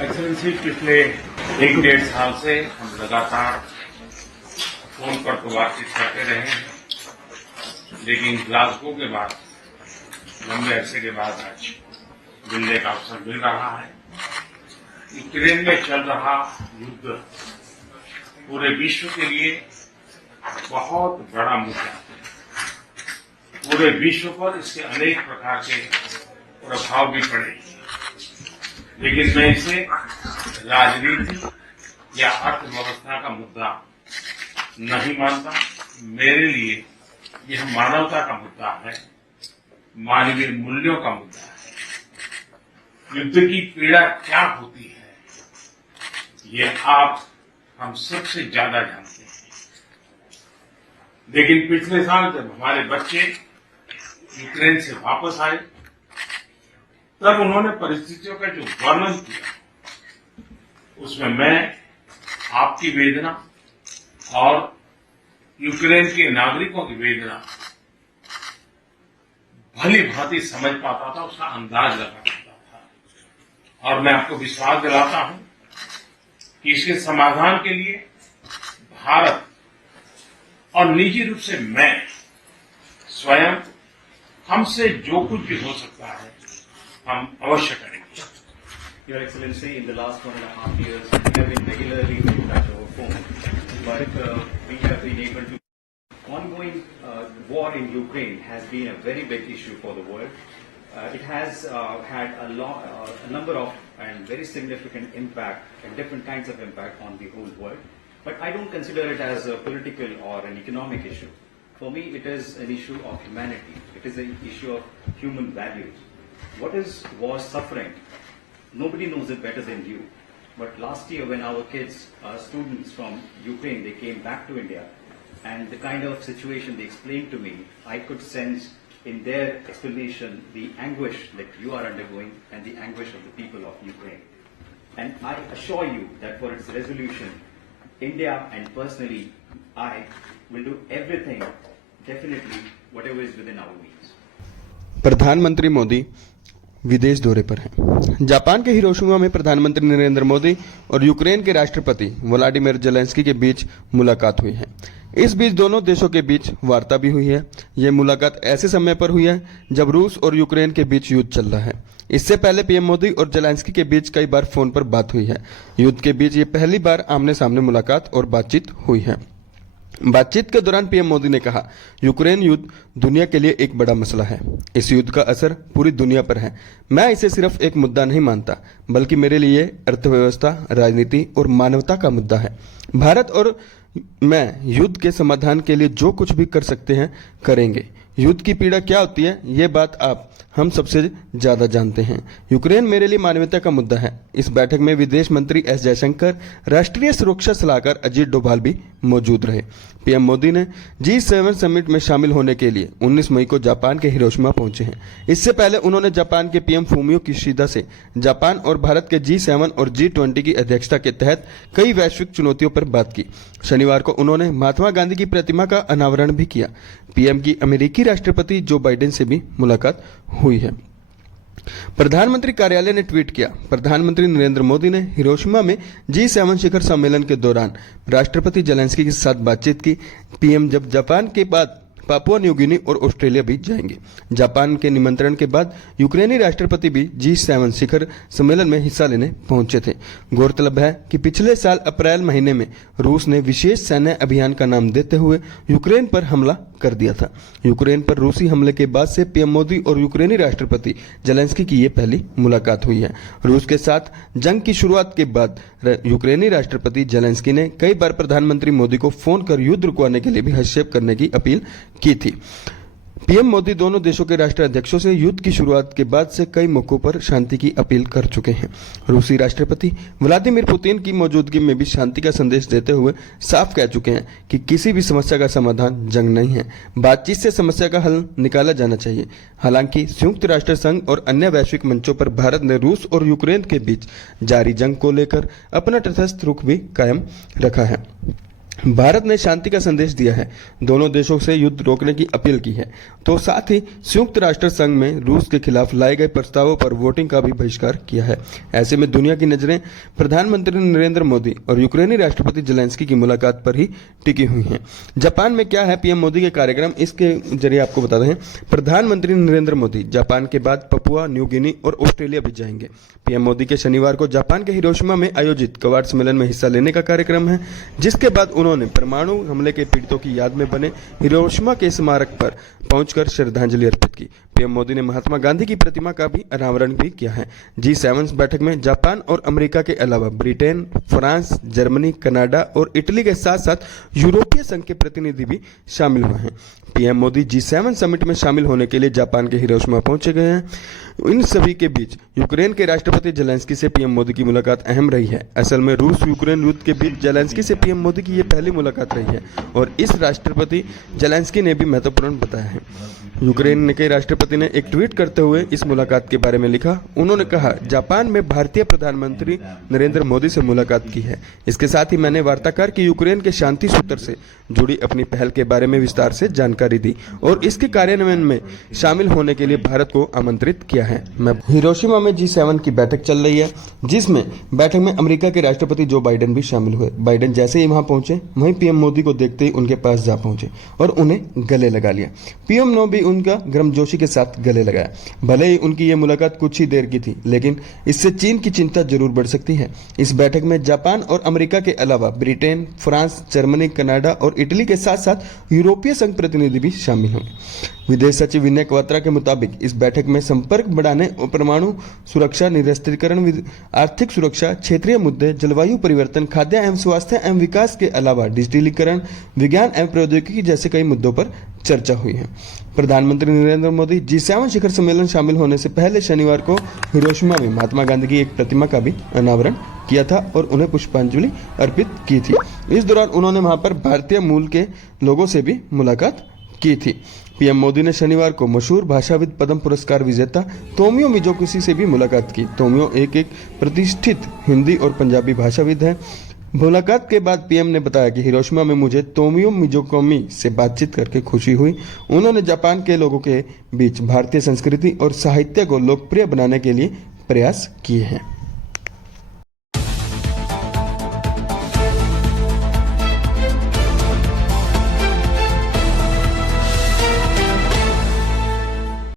Excellency, पिछले 1-1.5 साल से हम लगातार फोन पर तो बातचीत करते रहे हैं, लेकिन ग्लासगो के बाद लंबे अरसे के बाद आज मिलने का अवसर मिल रहा है। यूक्रेन में चल रहा युद्ध पूरे विश्व के लिए बहुत बड़ा मुद्दा है। पूरे विश्व पर इसके अनेक प्रकार के प्रभाव भी पड़ेंगे, लेकिन मैं इसे राजनीति या अर्थव्यवस्था का मुद्दा नहीं मानता। मेरे लिए यह मानवता का मुद्दा है, मानवीय मूल्यों का मुद्दा है। युद्ध की पीड़ा क्या होती है, ये आप हम सबसे ज्यादा जानते हैं। लेकिन पिछले साल जब हमारे बच्चे यूक्रेन से वापस आए, तब उन्होंने परिस्थितियों का जो वर्णन किया, उसमें मैं आपकी वेदना और यूक्रेन के नागरिकों की वेदना भली भांति समझ पाता था, उसका अंदाज लगा पाता था। और मैं आपको विश्वास दिलाता हूं कि इसके समाधान के लिए भारत और निजी रूप से मैं स्वयं, हमसे जो कुछ भी हो सकता है हम अवश्य करेंगे। Your Excellency, in the last 1.5 years, we have been regularly in touch over phone, but we have been able to. Ongoing war in Ukraine has been a very big issue for the world. It has had a number of and very significant impact and different kinds of impact on the whole world. But I don't consider it as a political or an economic issue. For me, it is an issue of humanity. It is an issue of human values. What is war suffering? Nobody knows it better than you. But last year when our kids, students from Ukraine, they came back to India, and the kind of situation they explained to me, I could sense in their explanation the anguish that you are undergoing and the anguish of the people of Ukraine. And I assure you that for its resolution, India and personally, I will do everything, definitely, whatever is within our means. प्रधानमंत्री मोदी विदेश दौरे पर हैं। Japan के Hiroshima में प्रधानमंत्री नरेंद्र मोदी और Ukraine के राष्ट्रपति व्लादिमीर जेलेंस्की के बीच मुलाकात हुई है। इस बीच दोनों देशों के बीच वार्ता भी हुई है। ये मुलाकात ऐसे समय पर हुई है जब रूस और यूक्रेन के बीच युद्ध चल रहा है। इससे पहले पीएम मोदी और जेलेंस्की के बीच कई बार फोन पर बात हुई है। युद्ध के बीच ये पहली बार आमने सामने मुलाकात और बातचीत हुई है। बातचीत के दौरान पीएम मोदी ने कहा, यूक्रेन युद्ध दुनिया के लिए एक बड़ा मसला है। इस युद्ध का असर पूरी दुनिया पर है। मैं इसे सिर्फ एक मुद्दा नहीं मानता, बल्कि मेरे लिए अर्थव्यवस्था, राजनीति और मानवता का मुद्दा है। भारत और मैं युद्ध के समाधान के लिए जो कुछ भी कर सकते हैं करेंगे। युद्ध की पीड़ा क्या होती है, ये बात आप हम सबसे ज्यादा जानते हैं। यूक्रेन मेरे लिए मानवता का मुद्दा है। इस बैठक में विदेश मंत्री एस जयशंकर, राष्ट्रीय सुरक्षा सलाहकार अजीत डोभाल भी मौजूद रहे। पीएम मोदी ने G7 समिट में शामिल होने के लिए 19 मई को जापान के हिरोशिमा पहुंचे हैं। इससे पहले उन्होंने जापान के पीएम फूमियो किशिदा से जापान और भारत के G7 और G20 की अध्यक्षता के तहत कई वैश्विक चुनौतियों पर बात की। शनिवार को उन्होंने महात्मा गांधी की प्रतिमा का अनावरण भी किया। पीएम की अमेरिकी राष्ट्रपति जो बाइडेन से भी मुलाकात हुई है। प्रधानमंत्री कार्यालय ने ट्वीट किया, प्रधानमंत्री नरेंद्र मोदी ने हिरोशिमा में G7 शिखर सम्मेलन के दौरान राष्ट्रपति जेलेंस्की के साथ बातचीत की। पीएम जब जापान के बाद पापुआ न्यू गिनी और ऑस्ट्रेलिया भी जाएंगे। जापान के निमंत्रण के बाद यूक्रेनी राष्ट्रपति भी G7 शिखर सम्मेलन में हिस्सा लेने पहुंचे थे। गौरतलब है कि पिछले साल अप्रैल महीने में रूस ने विशेष सैन्य अभियान का नाम देते हुए यूक्रेन पर हमला कर दिया था। यूक्रेन पर रूसी हमले के बाद से पीएम मोदी और यूक्रेनी राष्ट्रपति जेलेंस्की की ये पहली मुलाकात हुई है। रूस के साथ जंग की शुरुआत के बाद यूक्रेनी राष्ट्रपति जेलेंस्की ने कई बार प्रधानमंत्री मोदी को फोन कर युद्ध रुकवाने के लिए भी हस्तक्षेप करने की अपील की थी। पीएम मोदी दोनों देशों के राष्ट्राध्यक्षों से युद्ध की शुरुआत के बाद से कई मौकों पर शांति की अपील कर चुके हैं। रूसी राष्ट्रपति व्लादिमीर पुतिन की मौजूदगी में भी शांति का संदेश देते हुए साफ कह चुके हैं कि किसी भी समस्या का समाधान जंग नहीं है, बातचीत से समस्या का हल निकाला जाना चाहिए। हालांकि संयुक्त राष्ट्र संघ और अन्य वैश्विक मंचों पर भारत ने रूस और यूक्रेन के बीच जारी जंग को लेकर अपना तटस्थ रुख भी कायम रखा है। भारत ने शांति का संदेश दिया है, दोनों देशों से युद्ध रोकने की अपील की है, तो साथ ही संयुक्त राष्ट्र संघ में रूस के खिलाफ लाए गए प्रस्तावों पर वोटिंग का भी बहिष्कार किया है। ऐसे में दुनिया की नजरें प्रधानमंत्री नरेंद्र मोदी और यूक्रेनी राष्ट्रपति जेलेंस्की की मुलाकात पर ही टिकी हुई हैं। जापान में क्या है पीएम मोदी के कार्यक्रम, इसके जरिए आपको बता दें। प्रधानमंत्री नरेंद्र मोदी जापान के बाद पपुआ न्यू गिनी और ऑस्ट्रेलिया भी जाएंगे। पीएम मोदी के शनिवार को जापान के हिरोशिमा में आयोजित क्वाड सम्मेलन में हिस्सा लेने का कार्यक्रम है, जिसके बाद उन्होंने परमाणु हमले के पीड़ितों की याद में बने हिरोशिमा के स्मारक पर पहुंचकर श्रद्धांजलि अर्पित की। पीएम मोदी ने महात्मा गांधी की प्रतिमा का भी अनावरण भी किया है। G7 बैठक में जापान और अमेरिका के अलावा ब्रिटेन, फ्रांस, जर्मनी, कनाडा और इटली के साथ साथ यूरोपीय संघ के प्रतिनिधि भी शामिल हुए हैं। पीएम मोदी G7 समिट में शामिल होने के लिए जापान के हिरोशिमा पहुंचे गए हैं। इन सभी के बीच यूक्रेन के राष्ट्रपति जेलेंस्की से पीएम मोदी की मुलाकात अहम रही है। असल में रूस यूक्रेन युद्ध के बीच जेलेंस्की से पीएम मोदी की ये पहली मुलाकात रही है और इस राष्ट्रपति जेलेंस्की ने भी महत्वपूर्ण बताया है। यूक्रेन के राष्ट्रपति ने एक ट्वीट करते हुए इस मुलाकात के बारे में लिखा। उन्होंने कहा, जापान में भारतीय प्रधानमंत्री नरेंद्र मोदी से मुलाकात की है। इसके साथ ही मैंने वार्ताकार की यूक्रेन के शांति सूत्र से जुड़ी अपनी पहल के बारे में विस्तार से जानकारी दी और इसके कार्यान्वयन में शामिल होने के लिए भारत को आमंत्रित किया है। मैं हिरोशिमा में G7 की बैठक चल रही है, जिसमें बैठक में अमेरिका के राष्ट्रपति जो बाइडेन भी शामिल हुए। बाइडेन जैसे ही वहां पहुंचे, वहीं पीएम मोदी को देखते ही उनके पास जा पहुंचे और उन्हें गले लगा लिया। पीएम ने भी उनका गर्मजोशी के साथ गले लगाया। भले ही उनकी ये मुलाकात कुछ ही देर की थी, लेकिन इससे चीन की चिंता जरूर बढ़ सकती है। इस बैठक में जापान और अमेरिका के अलावा ब्रिटेन, फ्रांस, जर्मनी, कनाडा और इटली के साथ साथ यूरोपीय संघ प्रतिनिधि भी शामिल होंगे। विदेश सचिव विनय क्वात्रा के मुताबिक इस बैठक में संपर्क बढ़ाने और परमाणु सुरक्षा, निरस्त्रीकरण, आर्थिक सुरक्षा, क्षेत्रीय मुद्दे, जलवायु परिवर्तन, खाद्य एवं स्वास्थ्य एवं विकास के अलावा डिजिटलीकरण, विज्ञान एवं प्रौद्योगिकी जैसे कई मुद्दों पर चर्चा हुई है। प्रधानमंत्री नरेंद्र मोदी G7 शिखर सम्मेलन शामिल होने से पहले शनिवार को हिरोशिमा में महात्मा गांधी की एक प्रतिमा का भी अनावरण किया था और उन्हें पुष्पांजलि अर्पित की थी। इस दौरान उन्होंने वहां पर भारतीय मूल के लोगों से भी मुलाकात की थी। पीएम मोदी ने शनिवार को मशहूर भाषाविद पद्म पुरस्कार विजेता तोमियो मिज़ोकी से भी मुलाकात की। तोमियो एक प्रतिष्ठित हिंदी और पंजाबी भाषाविद है। मुलाकात के बाद पीएम ने बताया कि हिरोशिमा में मुझे तोमियो मिज़ोकी से बातचीत करके खुशी हुई। उन्होंने जापान के लोगों के बीच भारतीय संस्कृति और साहित्य को लोकप्रिय बनाने के लिए प्रयास किए हैं।